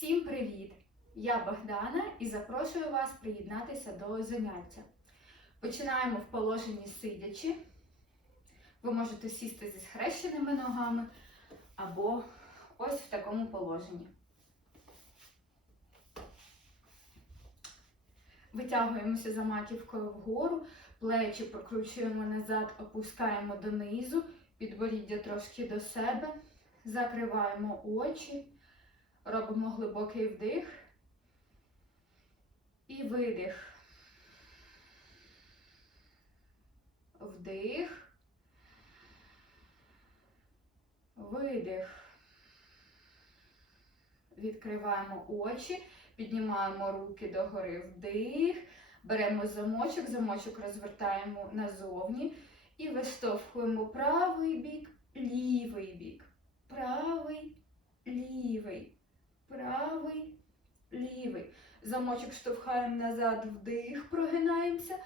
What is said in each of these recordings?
Всім привіт! Я Богдана і запрошую вас приєднатися до заняття. Починаємо в положенні сидячи. Ви можете сісти зі схрещеними ногами або ось в такому положенні. Витягуємося за маківкою вгору, плечі прокручуємо назад, опускаємо донизу, підборіддя трошки до себе, закриваємо очі. Робимо глибокий вдих і видих. Вдих. Видих. Відкриваємо очі, піднімаємо руки догори вдих. Беремо замочок, замочок розвертаємо назовні і виштовхуємо правий бік, лівий бік. Правий, лівий правий, лівий. Замочок штовхаємо назад, вдих, прогинаємося.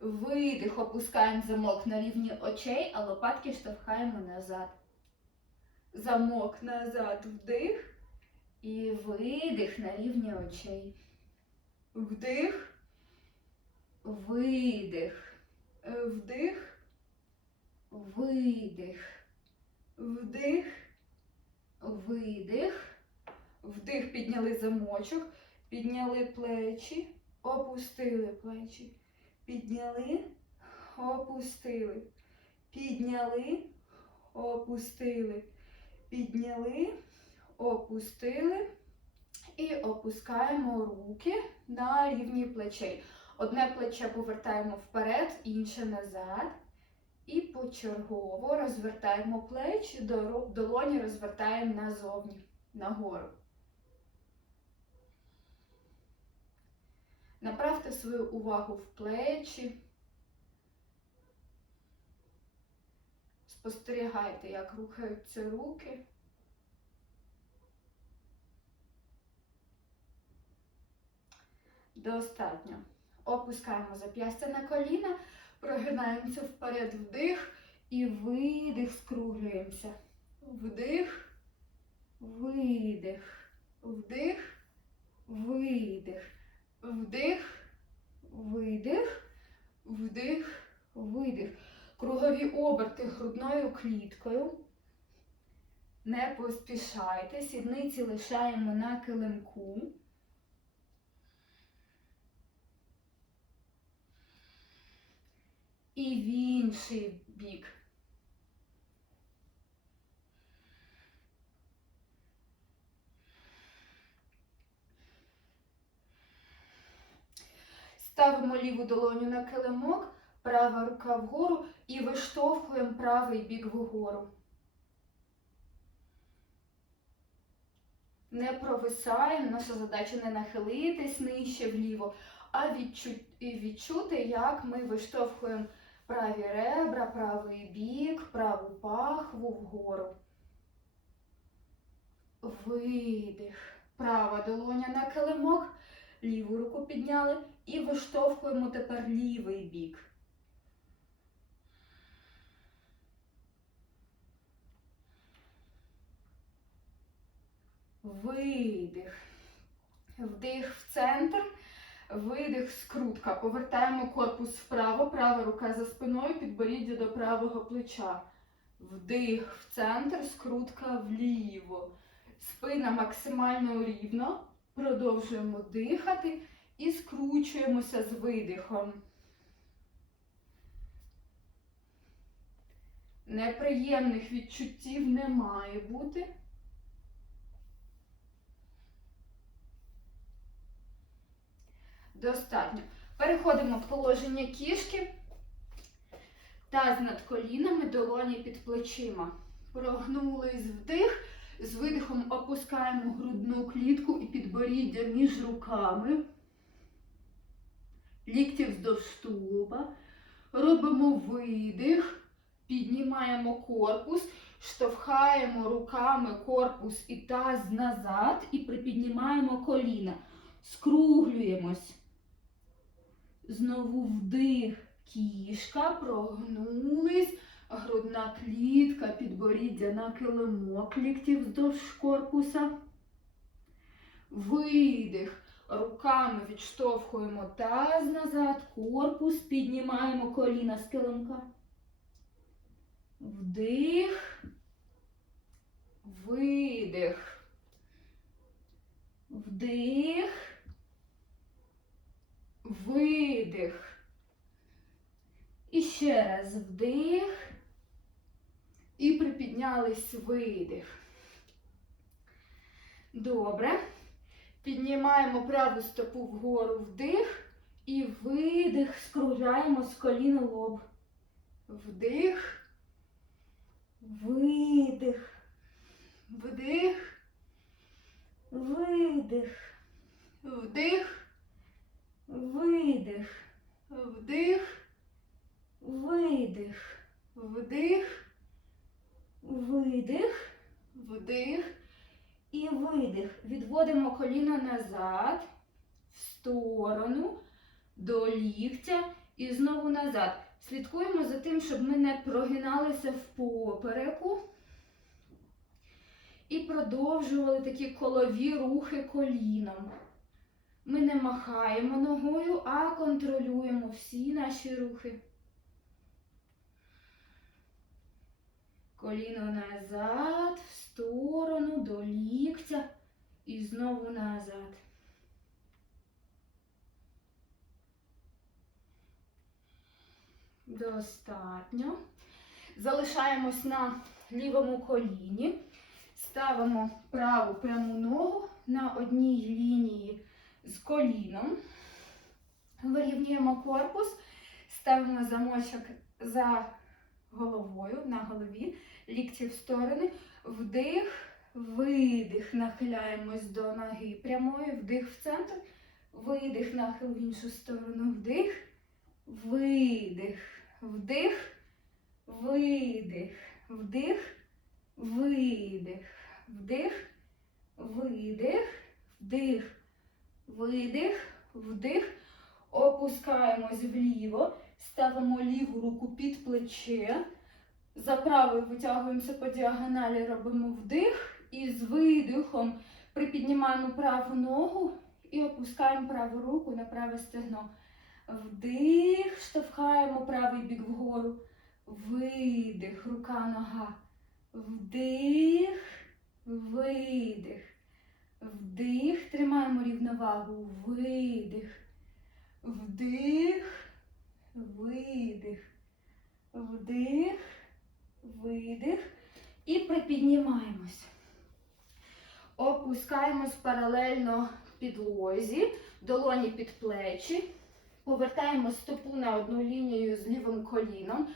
Видих, опускаємо замок на рівні очей, а лопатки штовхаємо назад. Замок назад, вдих. І видих на рівні очей. Вдих. Видих. Вдих. Видих. Вдих. Видих. Вдих, підняли замочок, підняли плечі, опустили плечі. Підняли, опустили. Підняли, опустили. Підняли, опустили. І опускаємо руки на рівні плечей. Одне плече повертаємо вперед, інше назад. І почергово розвертаємо плечі, долоні розвертаємо назовні, нагору. Направте свою увагу в плечі. Спостерігайте, як рухаються руки. Достатньо. Опускаємо зап'ястя на коліна, прогинаємося вперед вдих і видих, скруглюємося. Вдих, видих, вдих, видих. Вдих, видих, вдих, видих. Кругові оберти грудною кліткою. Не поспішайте. Сідниці лишаємо на килимку. І в інший бік. Ставимо ліву долоню на килимок, права рука вгору і виштовхуємо правий бік вгору. Не провисаємо, наша задача не нахилитись нижче вліво, а відчути, як ми виштовхуємо праві ребра, правий бік, праву пахву вгору. Видих. Права долоня на килимок, ліву руку підняли і виштовхуємо тепер лівий бік. Видих. Вдих в центр, видих, скрутка. Повертаємо корпус вправо, права рука за спиною, підборіддя до правого плеча. Вдих в центр, скрутка вліво. Спина максимально рівно. Продовжуємо дихати і скручуємося з видихом. Неприємних відчуттів не має бути. Достатньо. Переходимо в положення кішки. Таз над колінами, долоні під плечима. Прогнулись вдих. З видихом опускаємо грудну клітку і підборіддя між руками. Лікті вздовж тулуба. Робимо видих, піднімаємо корпус, штовхаємо руками корпус і таз назад і припіднімаємо коліна. Скруглюємось. Знову вдих, кішка, прогнулись. Грудна клітка, підборіддя на килимок, лікті вздовж корпуса. видих. Руками відштовхуємо таз назад, корпус, піднімаємо коліна з килимка. Вдих, видих. Вдих, видих. І ще раз вдих. І припіднялись видих. Добре. Піднімаємо праву стопу вгору вдих і видих. Скругляємо з коліна лоб. Вдих. Видих. Вдих. Видих. Вдих. Видих. Вдих. Видих. Вдих. Видих. Вдих. І видих. Відводимо коліно назад, в сторону, до ліктя і знову назад. Слідкуємо за тим, щоб ми не прогиналися в попереку. І продовжували такі колові рухи коліном. Ми не махаємо ногою, а контролюємо всі наші рухи. Коліно назад, в сторону, до ліктя і знову назад. Достатньо. Залишаємось на лівому коліні. Ставимо праву пряму ногу на одній лінії з коліном. Вирівнюємо корпус, ставимо замочок за головою на голові, лікті в сторони, вдих, видих, нахиляємось до ноги прямої, вдих в центр, видих, нахил в іншу сторону, вдих, видих, вдих, видих, вдих, видих, вдих, видих, вдих, видих, вдих, опускаємось вліво. Ставимо ліву руку під плече. За правою витягуємося по діагоналі, робимо вдих. І з видихом припіднімаємо праву ногу і опускаємо праву руку на праве стегно. Вдих, штовхаємо правий бік вгору. Видих, рука, нога. Вдих, видих. Вдих, тримаємо рівновагу. Видих. Вдих. Видих, вдих, видих. І припіднімаємось. Опускаємось паралельно підлозі, долоні під плечі. Повертаємо стопу на одну лінію з лівим коліном.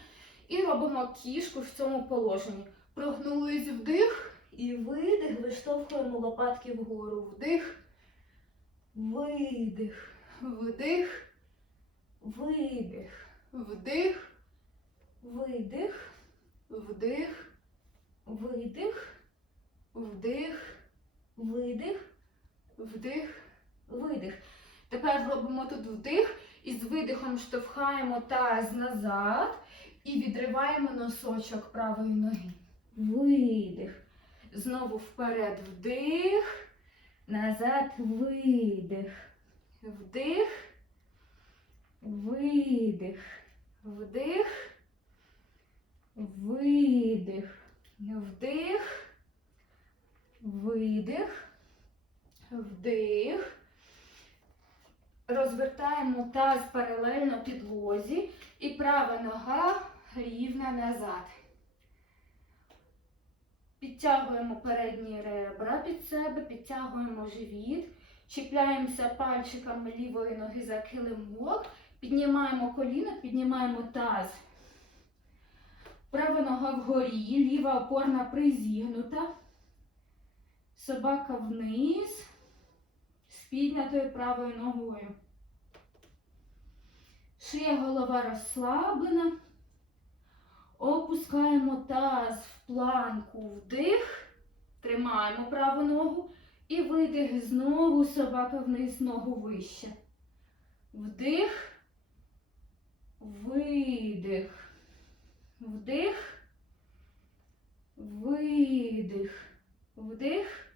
І робимо кішку в цьому положенні. Прогнулись вдих і видих. Виштовхуємо лопатки вгору. Вдих, видих, вдих. Видих, вдих, видих, вдих, видих, вдих, видих, вдих, видих. Тепер робимо тут вдих і з видихом штовхаємо таз назад і відриваємо носочок правої ноги. Видих. Знову вперед вдих, назад видих. Вдих. Видих, вдих, видих, вдих, видих, вдих. Розвертаємо таз паралельно підлозі і права нога рівна назад. Підтягуємо передні ребра під себе, підтягуємо живіт, чіпляємося пальчиками лівої ноги за килимок. Піднімаємо коліна, піднімаємо таз. Права нога вгорі, ліва опорна призігнута. Собака вниз, з піднятою правою ногою. Шия голова розслаблена. Опускаємо таз в планку вдих. Тримаємо праву ногу. І видих знову собака вниз, ногу вище. Вдих. Видих. Вдих. Видих. Вдих.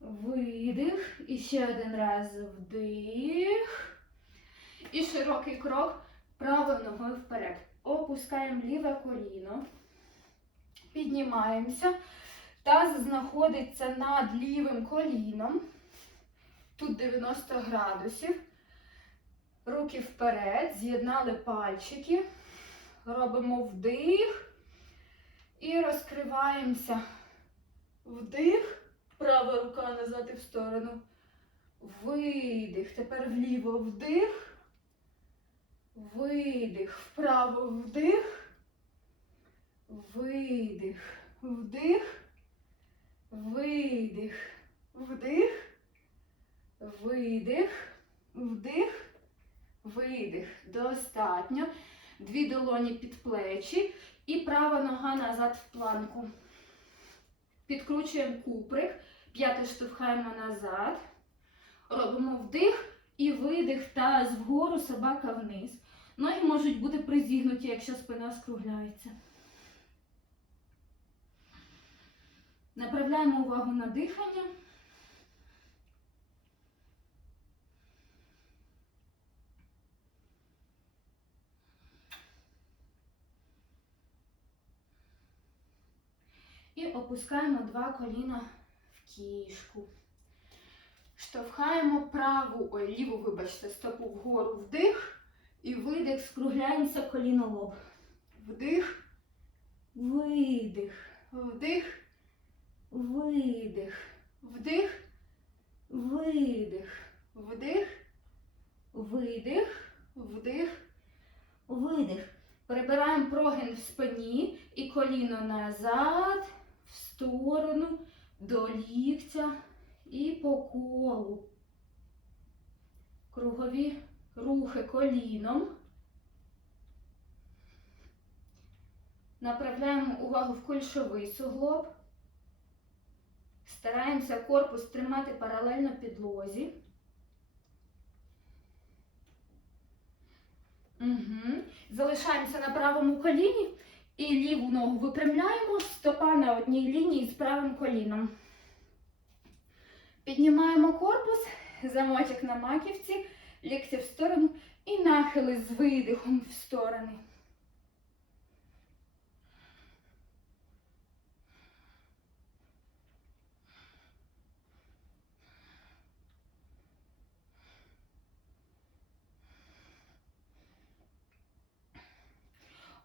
видих. І ще один раз вдих. І широкий крок правою ногою вперед. Опускаємо ліве коліно. Піднімаємося. Таз знаходиться над лівим коліном. Тут 90 градусів. Руки вперед, з'єднали пальчики. Робимо вдих. І розкриваємося. Вдих. Права рука назад і в сторону. Видих. Тепер вліво вдих. Видих. Вправо вдих. Видих. Вдих. Видих. Вдих. Видих. Вдих. Видих. Достатньо. Дві долоні під плечі. І права нога назад в планку. Підкручуємо куприк. П'яти штовхаємо назад. Робимо вдих і видих таз вгору, собака вниз. Ноги можуть бути призігнуті, якщо спина скругляється. Направляємо увагу на дихання. І опускаємо два коліна в кішку. Штовхаємо праву, ой, ліву, вибачте, стопу вгору вдих і видих, скругляємося коліно лоб. Вдих, видих, вдих, видих, вдих, видих, вдих, видих, вдих, видих. Перебираємо прогин в спині і коліно назад, сторону, до ліктя і по колу. Кругові рухи коліном. Направляємо увагу в кульшовий суглоб. Стараємося корпус тримати паралельно підлозі. Угу. Залишаємося на правому коліні і ліву ногу випрямляємо, стопа на одній лінії з правим коліном. Піднімаємо корпус, замочок на маківці, лікті в сторону і нахили з видихом в сторони.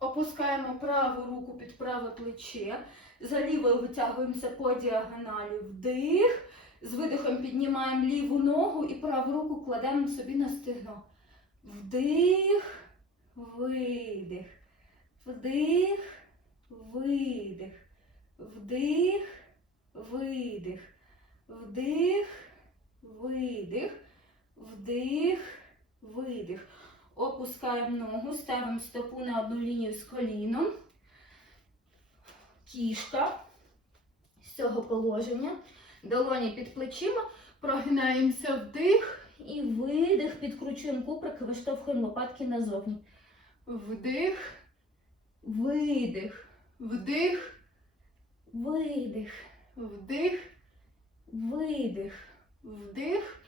Опускаємо праву руку під праве плече. За лівою витягуємося по діагоналі вдих. З видихом піднімаємо ліву ногу і праву руку кладемо собі на стегно. Вдих, видих. Вдих, видих. Вдих, видих. Вдих, видих. Вдих, видих. Опускаємо ногу, ставимо стопу на одну лінію з коліном. Кішка з цього положення. Долоні під плечима. Прогинаємося вдих і видих. Підкручуємо куприк, виштовхуємо лопатки назовні. Вдих, видих, вдих, видих, вдих, видих, вдих,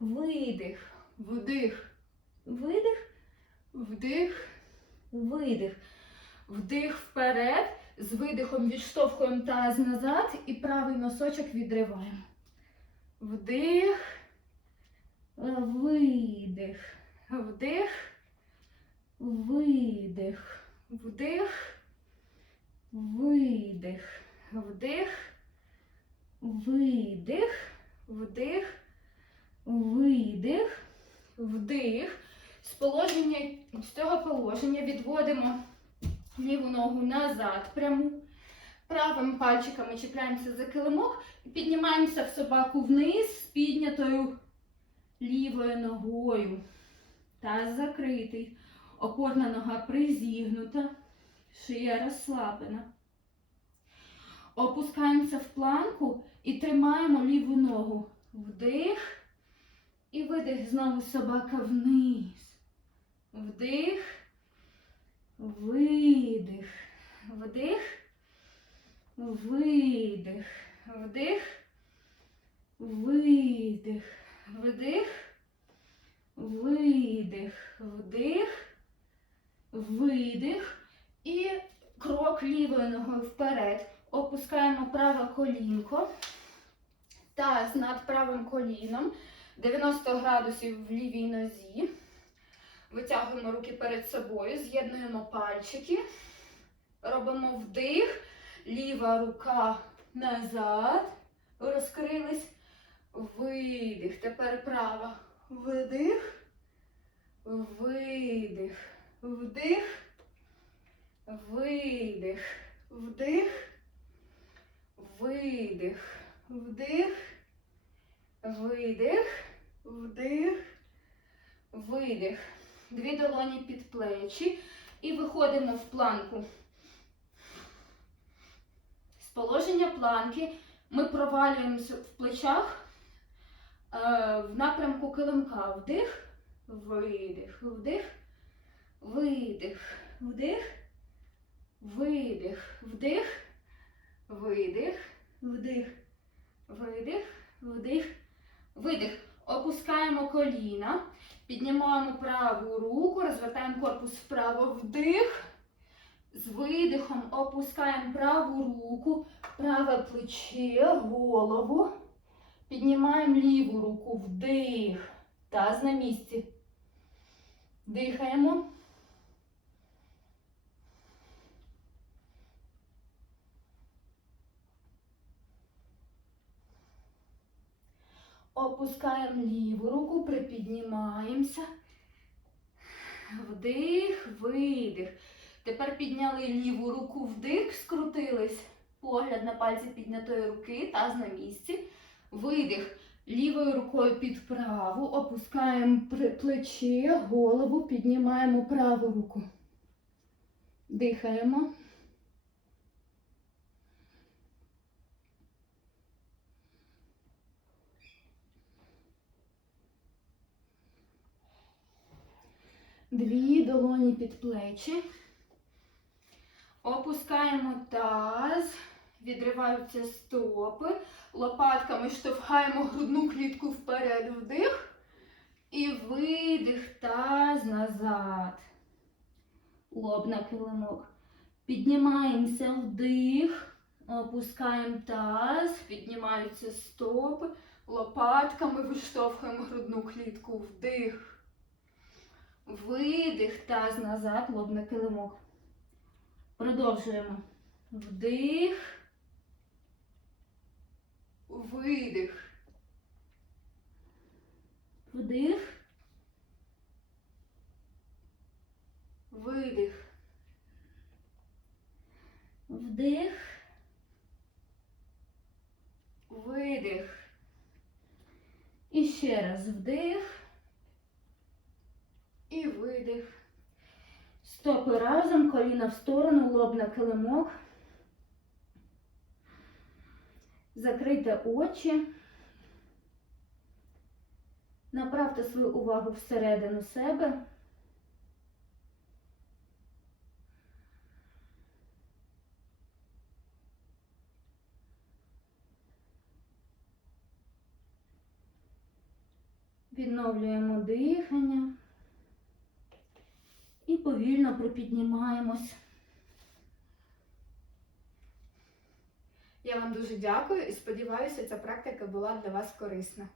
видих, вдих. Видих, вдих, видих. Вдих вперед. З видихом відштовхуємо таз назад і правий носочок відриваємо. Вдих, видих, вдих, видих, вдих, видих, вдих, видих, вдих, видих, вдих. З положення, з цього положення відводимо ліву ногу назад пряму. Правими пальчиками чіпляємося за килимок і піднімаємося в собаку вниз з піднятою лівою ногою. Таз закритий. Опорна нога призігнута, шия розслаблена. Опускаємося в планку і тримаємо ліву ногу. Вдих і видих. Знову собака вниз. Вдих, видих, вдих, видих, вдих, видих, вдих, видих, вдих, видих. І крок лівою ногою вперед. Опускаємо праве колінко. Таз над правим коліном. 90 градусів в лівій нозі. Витягуємо руки перед собою, з'єднуємо пальчики. Робимо вдих. Ліва рука назад. Розкрились. Видих. Тепер права. Вдих. Видих. Вдих. Видих. Вдих. Видих. Вдих. Видих. Вдих. Видих. Дві долоні під плечі. І виходимо в планку. З положення планки ми провалюємося в плечах е, в напрямку килимка. Вдих, видих, вдих, видих, вдих, видих, вдих, видих, вдих, видих, вдих, видих. Опускаємо коліна, піднімаємо праву руку, розвертаємо корпус вправо, вдих. З видихом опускаємо праву руку, праве плече, голову. Піднімаємо ліву руку, вдих. Таз на місці. Дихаємо. Опускаємо ліву руку, припіднімаємося. Вдих, видих. Тепер підняли ліву руку вдих, скрутились. Погляд на пальці піднятої руки, таз на місці. Видих. Лівою рукою під праву. Опускаємо плече, голову, піднімаємо праву руку. Дихаємо. Дві долоні під плечі. Опускаємо таз, відриваються стопи, лопатками штовхаємо грудну клітку вперед, вдих. І видих таз назад. Лоб на килимок. Піднімаємося вдих, опускаємо таз, піднімаються стопи, лопатками виштовхуємо грудну клітку, вдих. Видих, таз назад, лоб на килимок. Продовжуємо. Вдих. Видих. Вдих. Видих. Вдих. Видих. І ще раз вдих. І видих. Стопи разом, коліна в сторону, лоб на килимок. Закрийте очі. Направте свою увагу всередину себе. Відновлюємо дихання. Повільно припіднімаємось. Я вам дуже дякую і сподіваюся, ця практика була для вас корисна.